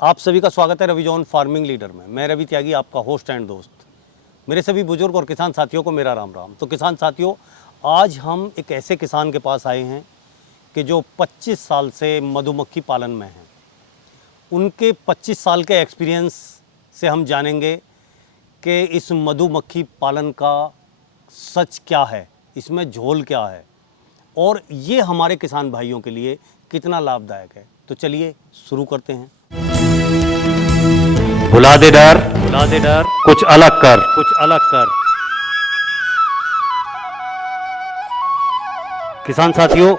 आप सभी का स्वागत है रविजॉन फार्मिंग लीडर में। मैं रवि त्यागी, आपका होस्ट एंड दोस्त। मेरे सभी बुजुर्ग और किसान साथियों को मेरा राम राम। तो किसान साथियों, आज हम एक ऐसे किसान के पास आए हैं कि जो 25 साल से मधुमक्खी पालन में हैं। उनके 25 साल के एक्सपीरियंस से हम जानेंगे कि इस मधुमक्खी पालन का सच क्या है, इसमें झोल क्या है और ये हमारे किसान भाइयों के लिए कितना लाभदायक है। तो चलिए शुरू करते हैं। भुला दे डर, कुछ अलग कर। किसान साथियों,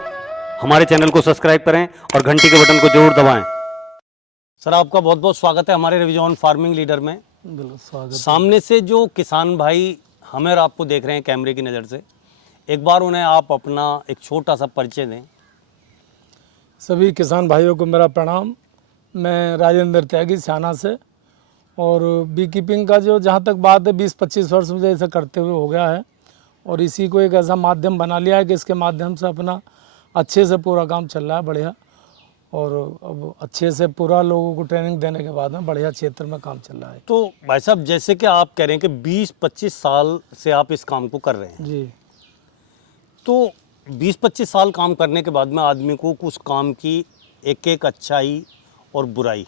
हमारे चैनल को सब्सक्राइब करें और घंटी के बटन को जरूर दबाएं। सर, आपका बहुत बहुत स्वागत है हमारे रविजॉन फार्मिंग लीडर में। बिल्कुल स्वागत। सामने से जो किसान भाई हमें और आपको देख रहे हैं कैमरे की नज़र से, एक बार उन्हें आप अपना एक छोटा सा परिचय दें। सभी किसान भाइयों को मेरा प्रणाम। मैं राजेंद्र त्यागी सियाना से, और बी कीपिंग का जो जहाँ तक बात है 20-25 वर्ष मुझे ऐसा करते हुए हो गया है, और इसी को एक ऐसा माध्यम बना लिया है कि इसके माध्यम से अपना अच्छे से पूरा काम चल रहा है, बढ़िया। और अब अच्छे से पूरा लोगों को ट्रेनिंग देने के बाद में बढ़िया क्षेत्र में काम चल रहा है। तो भाई साहब, जैसे कि आप कह रहे हैं कि 20-25 साल से आप इस काम को कर रहे हैं, जी। तो 20-25 साल काम करने के बाद में आदमी को उस काम की एक एक अच्छाई और बुराई,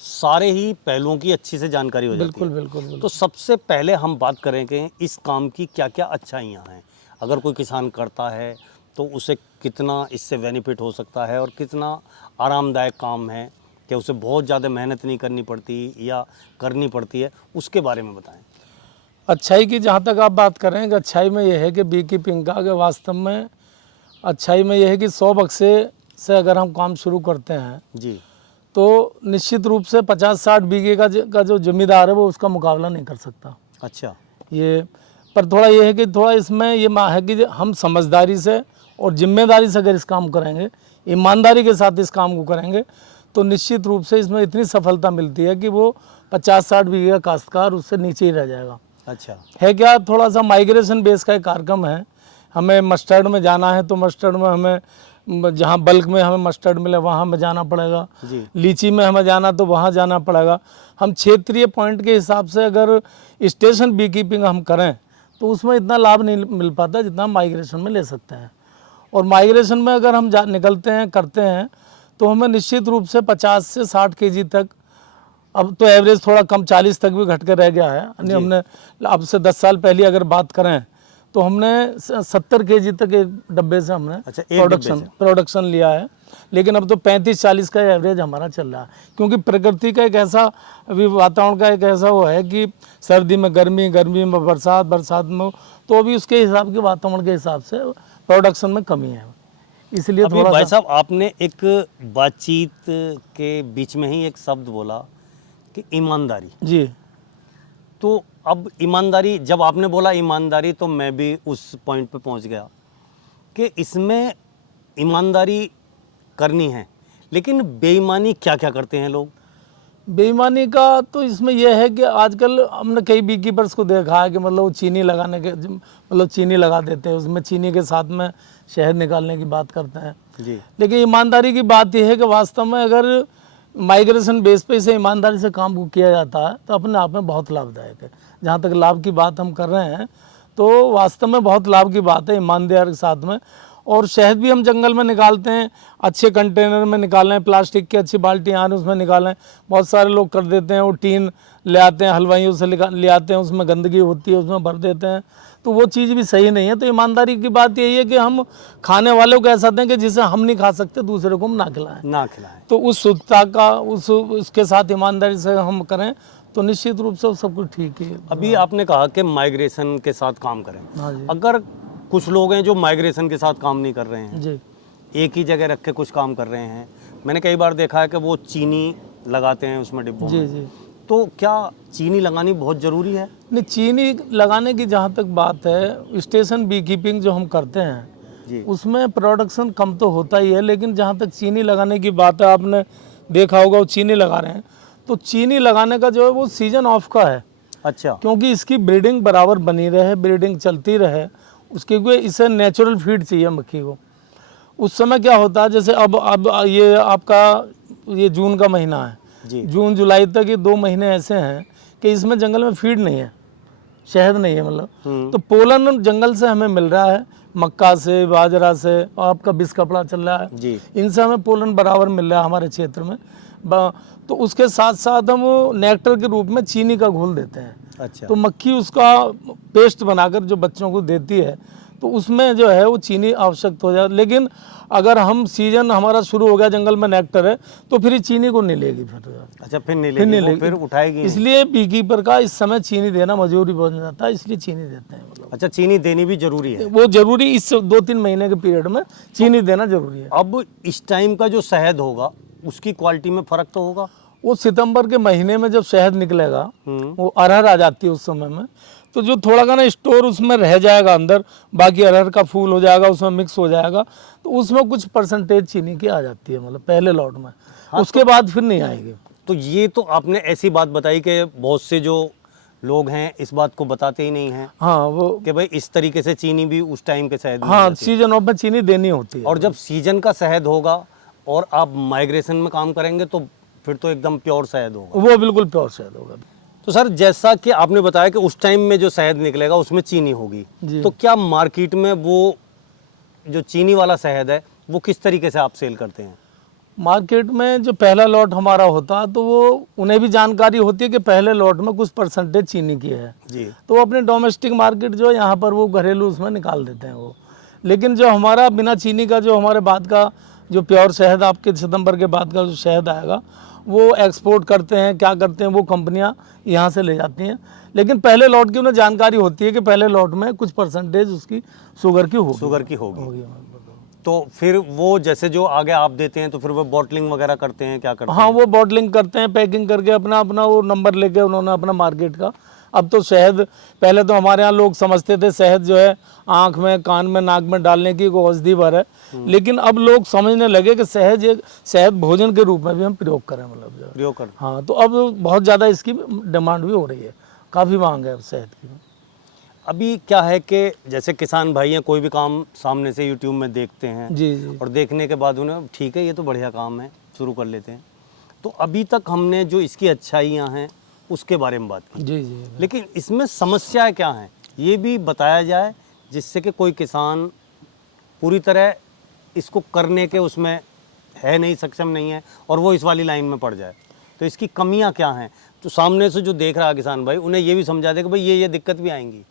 सारे ही पहलुओं की अच्छी से जानकारी हो जाती बिल्कुल है। बिल्कुल। तो सबसे पहले हम बात करें कि इस काम की क्या क्या अच्छाइयाँ हैं। अगर कोई किसान करता है तो उसे कितना इससे बेनिफिट हो सकता है और कितना आरामदायक काम है, कि उसे बहुत ज़्यादा मेहनत नहीं करनी पड़ती या करनी पड़ती है, उसके बारे में बताएं। अच्छाई की जहाँ तक आप बात करें कि अच्छाई में यह है कि बी कीपिंग का, कि वास्तव में अच्छाई में यह है कि 100 बक्से से अगर हम काम शुरू करते हैं जी, तो निश्चित रूप से 50-60 बीघे का जो जिम्मेदार है वो उसका मुकाबला नहीं कर सकता। अच्छा। ये पर थोड़ा ये है कि थोड़ा इसमें ये है कि हम समझदारी से और जिम्मेदारी से अगर इस काम करेंगे, ईमानदारी के साथ इस काम को करेंगे, तो निश्चित रूप से इसमें इतनी सफलता मिलती है कि वो 50-60 बीघे का काश्तकार उससे नीचे ही रह जाएगा। अच्छा है क्या, थोड़ा सा माइग्रेशन बेस का एक कार्यक्रम है। हमें मस्टर्ड में जाना है तो मस्टर्ड में हमें, जहाँ बल्क में हमें मस्टर्ड मिले वहाँ हमें जाना पड़ेगा। जी। लीची में हमें जाना तो वहाँ जाना पड़ेगा। हम क्षेत्रीय पॉइंट के हिसाब से अगर स्टेशन बी कीपिंग हम करें तो उसमें इतना लाभ नहीं मिल पाता जितना हम माइग्रेशन में ले सकते हैं। और माइग्रेशन में अगर हम निकलते हैं, करते हैं, तो हमें निश्चित रूप से 50 से 60 केजी तक, अब तो एवरेज थोड़ा कम 40 तक भी घट कर रह गया है। यानी हमने अब से 10 साल पहले अगर बात करें तो हमने 70 केजी तक एक डब्बे से हमने प्रोडक्शन लिया है। लेकिन अब तो 35-40 का एवरेज हमारा चल रहा है, क्योंकि प्रकृति का एक ऐसा, अभी वातावरण का एक ऐसा वो है कि सर्दी में गर्मी, गर्मी में बरसात, बरसात में, तो अभी उसके हिसाब के वातावरण के हिसाब से प्रोडक्शन में कमी है। इसलिए अभी भाई साहब, आपने एक बातचीत के बीच में ही एक शब्द बोला कि ईमानदारी। जी। तो अब ईमानदारी, जब आपने बोला ईमानदारी, तो मैं भी उस पॉइंट पे पहुंच गया कि इसमें ईमानदारी करनी है, लेकिन बेईमानी क्या क्या करते हैं लोग। बेईमानी का तो इसमें यह है कि आजकल हमने कई बी कीपर्स को देखा है कि मतलब वो चीनी लगाने के, मतलब चीनी लगा देते हैं, उसमें चीनी के साथ में शहद निकालने की बात करते हैं जी। लेकिन ईमानदारी की बात यह है कि वास्तव में अगर माइग्रेशन बेस पे इसे ईमानदारी से काम को किया जाता है तो अपने आप में बहुत लाभदायक है। जहाँ तक लाभ की बात हम कर रहे हैं तो वास्तव में बहुत लाभ की बात है ईमानदारी के साथ में। और शहद भी हम जंगल में निकालते हैं, अच्छे कंटेनर में निकालें, प्लास्टिक की अच्छी बाल्टी आने उसमें निकालें। बहुत सारे लोग कर देते हैं, वो टीन ले आते हैं, हलवाइयों से ले आते हैं, उसमें गंदगी होती है, उसमें भर देते हैं, तो वो चीज़ भी सही नहीं है। तो ईमानदारी की बात यही है कि हम खाने वालों को ऐसा दें कि जिसे हम नहीं खा सकते दूसरे को हम ना खिलाएं। तो उस शुद्धता का, उसके साथ ईमानदारी से हम करें तो निश्चित रूप से सब कुछ ठीक है। अभी आपने कहा कि माइग्रेशन के साथ काम करें। हाँ जी। अगर कुछ लोग हैं जो माइग्रेशन के साथ काम नहीं कर रहे हैं जी, एक ही जगह रख के कुछ काम कर रहे हैं, मैंने कई बार देखा है कि वो चीनी लगाते हैं उसमें डिब्बों में। जी। तो क्या चीनी लगानी बहुत ज़रूरी है? नहीं, चीनी लगाने की जहाँ तक बात है, स्टेशन बी कीपिंग जो हम करते हैं जी। उसमें प्रोडक्शन कम तो होता ही है, लेकिन जहाँ तक चीनी लगाने की बात है, आपने देखा होगा वो चीनी लगा रहे हैं, तो चीनी लगाने का जो है वो सीजन ऑफ का है। अच्छा। क्योंकि इसकी ब्रीडिंग बराबर बनी रहे, ब्रीडिंग चलती रहे, उसके लिए इसे नेचुरल फीड चाहिए मक्खी को। उस समय क्या होता है, जैसे अब ये आपका ये जून का महीना है, जी। जून जुलाई तक ये 2 महीने ऐसे हैं कि इसमें जंगल में फीड नहीं है, शहद नहीं है मतलब। तो पोलन जंगल से हमें मिल रहा है, मक्का से, बाजरा से, और आपका बिस कपड़ा चल रहा है, जी। इनसे हमें पोलन बराबर मिल रहा है हमारे क्षेत्र में। तो उसके साथ साथ हम नेक्टर के रूप में चीनी का घोल देते हैं। अच्छा। तो मक्खी उसका पेस्ट बनाकर जो बच्चों को देती है, तो उसमें जो है वो चीनी आवश्यक हो जाए। लेकिन अगर हम सीजन हमारा शुरू हो गया, जंगल में नेक्टर है, तो फिर ये चीनी को नहीं लेगी फिर। अच्छा, फिर नहीं फिर नहीं लेगी, वो लेगी। फिर उठाएगी नहीं। इसलिए बी कीपर का इस समय चीनी देना मजबूरी बन जाता है, इसलिए चीनी देते हैं मतलब। अच्छा, चीनी देनी भी जरूरी है। वो जरूरी, इस 2-3 महीने के पीरियड में चीनी देना जरूरी है। अब इस टाइम का जो शहद होगा उसकी क्वालिटी में फर्क तो होगा। वो सितंबर के महीने में जब शहद निकलेगा, वो अरहर आ जाती है उस समय में, तो जो थोड़ा का ना स्टोर उसमें रह जाएगा अंदर, बाकी अरहर का फूल हो जाएगा, उसमें मिक्स हो जाएगा, तो उसमें कुछ परसेंटेज चीनी की आ जाती है मतलब पहले लॉट में। उसके बाद फिर नहीं आएगी। तो ये तो आपने ऐसी बात बताई कि बहुत से जो लोग हैं इस बात को बताते ही नहीं हैं हाँ, वो कि भाई इस तरीके से चीनी भी उस टाइम के शहद में हाँ, मिल जाती है। सीजन ऑफ में चीनी देनी होती है। और जब सीजन का शहद होगा और आप माइग्रेशन में काम करेंगे तो फिर तो एकदम प्योर शहद होगा। वो बिल्कुल प्योर शहद होगा। तो सर, जैसा कि आपने बताया कि उस टाइम में जो शहद निकलेगा उसमें चीनी होगी, जी। तो क्या मार्केट में वो जो चीनी वाला शहद है वो किस तरीके से आप सेल करते हैं? मार्केट में जो पहला लॉट हमारा होता है, तो वो उन्हें भी जानकारी होती है कि पहले लॉट में कुछ परसेंटेज चीनी की है, जी। तो वो अपने डोमेस्टिक मार्केट जो है यहाँ पर वो घरेलू उसमें निकाल देते हैं वो। लेकिन जो हमारा बिना चीनी का जो हमारे बाद का जो प्योर शहद, आपके सितंबर के बाद का जो शहद आएगा, वो एक्सपोर्ट करते हैं, क्या करते हैं, वो कंपनियां यहाँ से ले जाती हैं। लेकिन पहले लॉट की उन्हें जानकारी होती है कि पहले लॉट में कुछ परसेंटेज उसकी शुगर की होगी। शुगर की होगी। तो फिर वो जैसे जो आगे आप देते हैं तो फिर वो बॉटलिंग वगैरह करते हैं, क्या करते हाँ, हैं? वो बॉटलिंग करते हैं, पैकिंग करके अपना अपना वो नंबर लेके उन्होंने अपना मार्केट का। अब तो शहद, पहले तो हमारे यहाँ लोग समझते थे शहद जो है आँख में, कान में, नाक में डालने की कोई औषधि भर है, लेकिन अब लोग समझने लगे कि शहद भोजन के रूप में भी हम प्रयोग करें मतलब जो। प्रयोग कर। हाँ, तो अब बहुत ज़्यादा इसकी डिमांड भी हो रही है, काफ़ी मांग है अब शहद की। अभी क्या है कि जैसे किसान भाई हैं, कोई भी काम सामने से यूट्यूब में देखते हैं, जी जी और देखने के बाद उन्हें ठीक है ये तो बढ़िया काम है, शुरू कर लेते हैं। तो अभी तक हमने जो इसकी अच्छाइयाँ हैं उसके बारे में बात की, जी जी। लेकिन इसमें समस्याएं क्या हैं ये भी बताया जाए, जिससे कि कोई किसान पूरी तरह इसको करने के उसमें है नहीं, सक्षम नहीं है, और वो इस वाली लाइन में पड़ जाए। तो इसकी कमियां क्या हैं, तो सामने से जो देख रहा है किसान भाई, उन्हें ये भी समझा दे कि भाई ये दिक्कत भी आएंगी।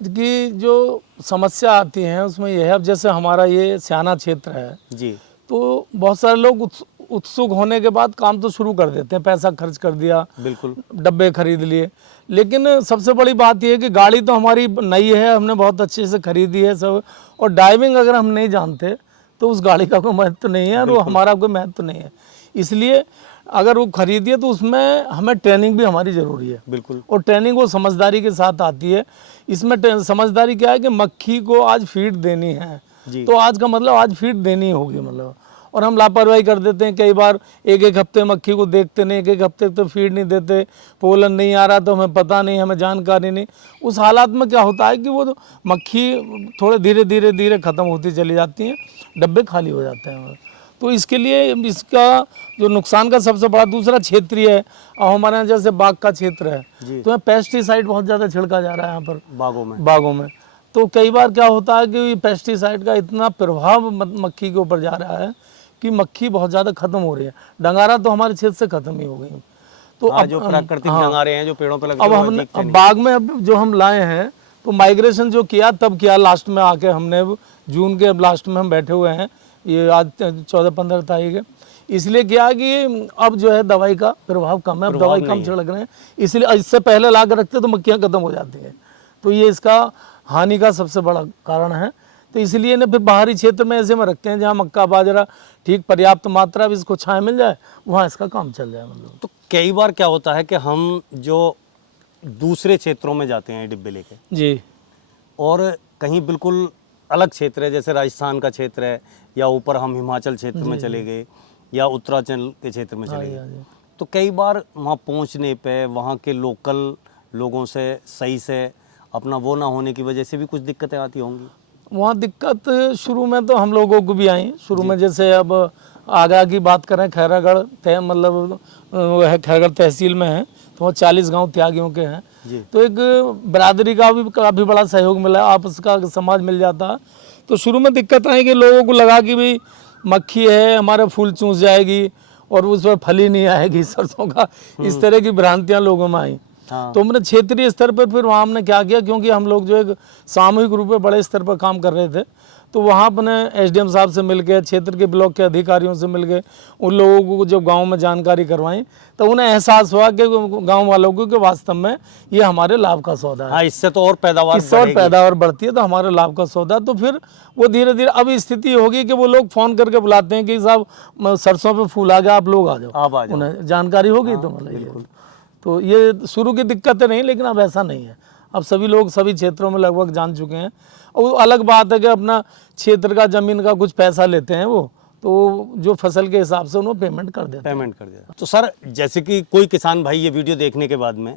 कि जो समस्या आती है उसमें यह है, अब जैसे हमारा ये स्याना क्षेत्र है, जी। तो बहुत सारे लोग उत्सुक होने के बाद काम तो शुरू कर देते हैं, पैसा खर्च कर दिया, बिल्कुल। डब्बे खरीद लिए। लेकिन सबसे बड़ी बात यह है कि गाड़ी तो हमारी नई है, हमने बहुत अच्छे से खरीदी है सब, और ड्राइविंग अगर हम नहीं जानते तो उस गाड़ी का कोई महत्व नहीं है और वो हमारा कोई महत्व नहीं है। इसलिए अगर वो खरीदिए तो उसमें हमें ट्रेनिंग भी हमारी ज़रूरी है। बिल्कुल। और ट्रेनिंग वो समझदारी के साथ आती है। इसमें समझदारी क्या है कि मक्खी को आज फीड देनी है, जी। तो आज का मतलब आज फीड देनी होगी मतलब, और हम लापरवाही कर देते हैं कई बार, एक हफ्ते मक्खी को देखते नहीं, एक हफ्ते तो फीड नहीं देते, पोलन नहीं आ रहा तो हमें पता नहीं, हमें जानकारी नहीं। उस हालात में क्या होता है कि वो तो मक्खी थोड़े धीरे धीरे धीरे ख़त्म होती चली जाती हैं, डब्बे खाली हो जाते हैं। तो इसके लिए इसका जो नुकसान का सबसे बड़ा दूसरा क्षेत्रीय है, और हमारे यहाँ जैसे बाग का क्षेत्र है, तो यहाँ पेस्टिसाइड बहुत ज़्यादा छिड़का जा रहा है यहाँ पर बागों में। तो कई बार क्या होता है कि पेस्टिसाइड का इतना प्रभाव मक्खी के ऊपर जा रहा है कि मक्खी बहुत ज़्यादा खत्म हो रही है। डंगारा तो हमारे क्षेत्र से खत्म ही हो गई। तो अब जो प्राकृतिक डंगारे हैं जो पेड़ों पे लगते अब हमने बाग में अब जो हम लाए हैं, तो माइग्रेशन जो किया तब किया, लास्ट में आके हमने जून के लास्ट में हम बैठे हुए हैं, ये आज 14-15 तारीख है, इसलिए क्या कि अब जो है दवाई का प्रभाव कम है, अब दवाई कम छिड़क रहे हैं, इसलिए इससे पहले ला कर रखते तो मक्खियाँ खत्म हो जाती हैं। तो ये इसका हानि का सबसे बड़ा कारण है। तो इसलिए ना फिर बाहरी क्षेत्र में ऐसे में रखते हैं जहाँ मक्का बाजरा ठीक पर्याप्त मात्रा में इसको छाया मिल जाए, वहाँ इसका काम चल जाए मतलब। तो कई बार क्या होता है कि हम जो दूसरे क्षेत्रों में जाते हैं डिब्बे लेके जी, और कहीं बिल्कुल अलग क्षेत्र है, जैसे राजस्थान का क्षेत्र है, या ऊपर हम हिमाचल क्षेत्र में चले गए, या उत्तराखंड के क्षेत्र में चले गए, तो कई बार वहाँ पहुँचने पे वहाँ के लोकल लोगों से सही से अपना वो ना होने की वजह से भी कुछ दिक्कतें आती होंगी। वहाँ दिक्कत शुरू में तो हम लोगों को भी आई शुरू में, जैसे अब आगरा की बात करें, खैरागढ़ मतलब वो है खैरगढ़ तहसील में है, तो वहाँ 40 गांव त्यागियों के हैं। जी। तो एक बिरादरी का भी काफ़ी बड़ा सहयोग मिला, आपस का समाज मिल जाता है। तो शुरू में दिक्कत आई कि लोगों को लगा कि भाई मक्खी है हमारे फूल चूस जाएगी और उस पर फल ही नहीं आएगी सरसों का, इस तरह की भ्रांतियाँ लोगों में आई। हाँ। तो हमने क्षेत्रीय स्तर पर फिर वहाँ हमने क्या किया, क्योंकि हम लोग जो एक सामूहिक रूप में बड़े स्तर पर काम कर रहे थे, तो वहाँ अपने एसडीएम साहब से मिल के, क्षेत्र के ब्लॉक के अधिकारियों से मिल के उन लोगों को जब गांव में जानकारी करवाई, तो उन्हें एहसास हुआ कि गांव वालों को कि वास्तव में ये हमारे लाभ का सौदा है। हाँ, इससे तो और पैदावार इससे और बढ़ेगी। पैदावार बढ़ती है, तो हमारे लाभ का सौदा। तो फिर वो धीरे धीरे अब स्थिति होगी कि वो लोग फ़ोन करके बुलाते हैं कि साहब सरसों पे फूल आ गया, आप लोग आ जाओ, आप आ जाओ। उन्हें जानकारी होगी। तो मतलब तो ये शुरू की दिक्कतें नहीं, लेकिन अब ऐसा नहीं है। अब सभी लोग सभी क्षेत्रों में लगभग जान चुके हैं। और अलग बात है कि अपना क्षेत्र का ज़मीन का कुछ पैसा लेते हैं वो, तो जो फसल के हिसाब से उन्हें पेमेंट कर देते हैं। पेमेंट कर दिया। तो सर, जैसे कि कोई किसान भाई ये वीडियो देखने के बाद में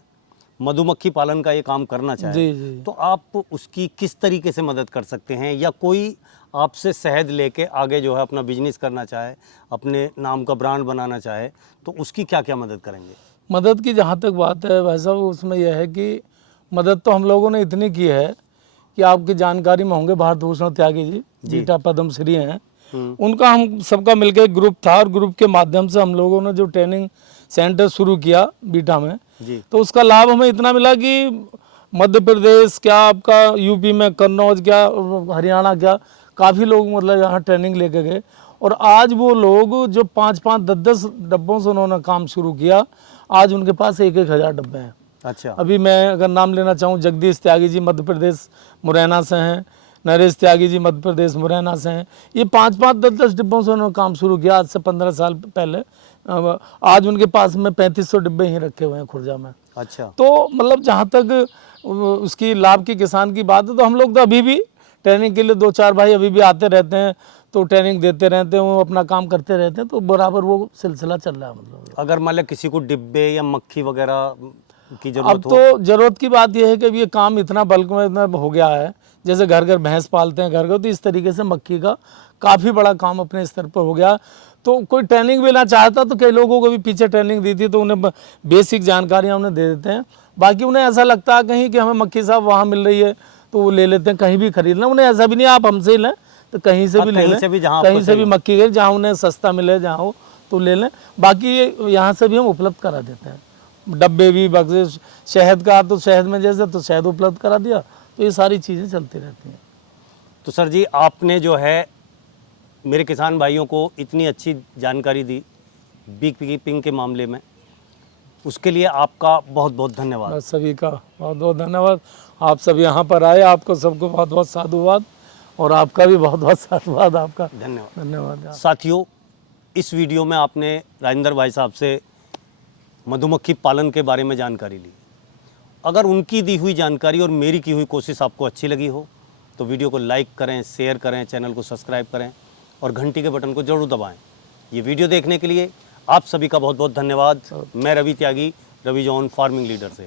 मधुमक्खी पालन का ये काम करना चाहे, जी जी। तो आप उसकी किस तरीके से मदद कर सकते हैं? या कोई आपसे शहद लेके आगे जो है अपना बिजनेस करना चाहे, अपने नाम का ब्रांड बनाना चाहे, तो उसकी क्या क्या मदद करेंगे? मदद की जहाँ तक बात है भाई साहब, उसमें यह है कि मदद तो हम लोगों ने इतनी की है कि आपकी जानकारी में होंगे भारत भूषण त्यागी जी, बीटा पद्मश्री हैं। उनका हम सबका मिलकर एक ग्रुप था, और ग्रुप के माध्यम से हम लोगों ने जो ट्रेनिंग सेंटर शुरू किया बीटा में, जी। तो उसका लाभ हमें इतना मिला कि मध्य प्रदेश क्या, आपका यूपी में कन्नौज क्या, हरियाणा क्या, काफ़ी लोग मतलब यहाँ ट्रेनिंग लेके गए। और आज वो लोग जो 5-5, 10-10 डब्बों से उन्होंने काम शुरू किया, आज उनके पास 1-1 हज़ार डब्बे हैं। अच्छा। अभी मैं अगर नाम लेना चाहूँ, जगदीश त्यागी जी मध्य प्रदेश मुरैना से हैं, नरेश त्यागी जी मध्य प्रदेश मुरैना से हैं। ये 5-5, 10-10 डिब्बों से उन्होंने काम शुरू किया आज से 15 साल पहले। आज उनके पास में 3500 डिब्बे ही रखे हुए हैं खुर्जा में। अच्छा। तो मतलब जहाँ तक उसकी लाभ की किसान की बात है, तो हम लोग तो अभी भी ट्रेनिंग के लिए 2-4 भाई अभी भी आते रहते हैं, तो ट्रेनिंग देते रहते हैं, वो अपना काम करते रहते हैं, तो बराबर वो सिलसिला चल रहा है। मतलब अगर मान लो किसी को डिब्बे या मक्खी वगैरह की अब जरूरत हो, तो ज़रूरत की बात यह है कि अब ये काम इतना बल्क में इतना हो गया है, जैसे घर घर भैंस पालते हैं घर घर, तो इस तरीके से मक्खी का काफ़ी बड़ा काम अपने स्तर पर हो गया। तो कोई ट्रेनिंग भी ना चाहता, तो कई लोगों को भी पीछे ट्रेनिंग दी थी, तो उन्हें बेसिक जानकारियाँ उन्हें दे देते हैं। बाकी उन्हें ऐसा लगता है कहीं कि हमें मक्खी साहब वहाँ मिल रही है, तो वो ले लेते हैं, कहीं भी खरीद लें। उन्हें ऐसा भी नहीं आप हमसे ही लें, तो कहीं से भी ले लें, कहीं से भी मक्खी गई जहाँ उन्हें सस्ता मिले, जहाँ हो तो ले लें। बाकी यहाँ से भी हम उपलब्ध करा देते हैं, डब्बे भी, बक्से, शहद का तो शहद में जैसे तो शहद उपलब्ध करा दिया। तो ये सारी चीज़ें चलती रहती हैं। तो सर जी, आपने जो है मेरे किसान भाइयों को इतनी अच्छी जानकारी दी बी कीपिंग के मामले में, उसके लिए आपका बहुत बहुत धन्यवाद। बस सभी का बहुत बहुत धन्यवाद। आप सब यहाँ पर आए, आपको सबको बहुत बहुत साधुवाद, और आपका भी बहुत बहुत साधुवाद। आपका धन्यवाद। धन्यवाद। साथियों, इस वीडियो में आपने राजेंद्र भाई साहब से मधुमक्खी पालन के बारे में जानकारी ली। अगर उनकी दी हुई जानकारी और मेरी की हुई कोशिश आपको अच्छी लगी हो, तो वीडियो को लाइक करें, शेयर करें, चैनल को सब्सक्राइब करें और घंटी के बटन को जरूर दबाएं। ये वीडियो देखने के लिए आप सभी का बहुत बहुत धन्यवाद। मैं रवि त्यागी, रवि जॉन फार्मिंग लीडर से।